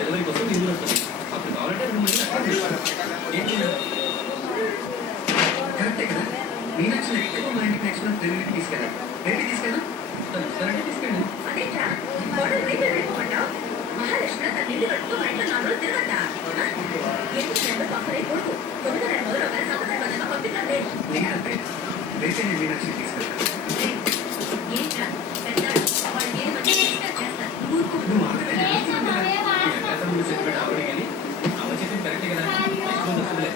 జనవరి కోసం అప్పుడు కావాలంటే కరెక్టే కదా మీనాక్షి ఎక్కువ మా ఇంటికి నెక్స్ట్ మంత్ ఢిల్లీకి తీసుకెళ్ళాలి. ఢిల్లీ తీసుకెళ్ళా తీసుకెళ్ళి అదేంటా మహాలక్ష్మి తన నిండు కట్టుకు మా ఇంట్లో 4 రోజులు తిరగద్దా పక్కనే కొడుకు 9 నెలల మొదలు ఒక సంవత్సరం పంపిద్దండి. లేదంటే రేపే నేను మీనాక్షి తీసుకెళ్తాను. ఏంట్రా పెద్దాడు వాళ్ళు నేను మంచి చేస్తారు. నువ్వు సెటిల్మెంట్ ఆవిడ కానీ అమ్మ చెప్పింది కరెక్టే కదా నెక్స్ట్ మంత్ వస్తుందిలే.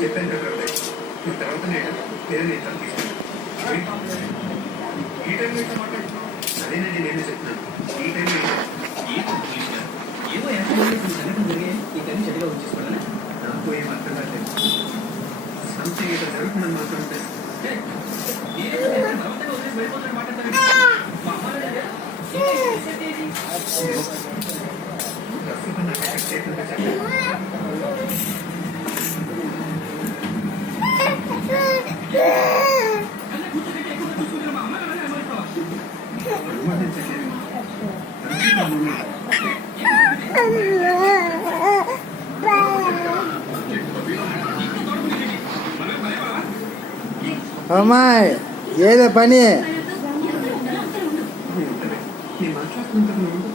చెప్పాను కదా నువ్వు తర్వాత నేను తీసుకెళ్ళి ఈ టైంలో ఇట్లా మాట్లాడుతున్నావు. అదేనండి నేనే చెప్తున్నాను ఈ టైంలో ఏమో సంఘటన జరిగే ఈ టైం చెడుగా వచ్చేసుకోవాలని నాకు ఏం అర్థం కాలేదు. సంథింగ్ ఇక్కడ జరుగుతుందని మాత్రం ప్రస్తుతం నాకు ఎక్కడ చేయకుండా చెప్పండి. అమ్మాయి ఏదో పని నేను మాట్లాడుతున్నంతకు ముందు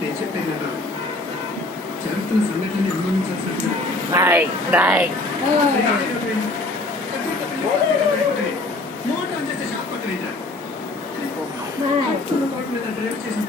నేను చెప్పాను కదా జరుగుతున్న సంఘటనని అనుమానించాల్సిన మోటార్ చేస్తే షాప్ పక్కన డ్రైవ్ చేసిన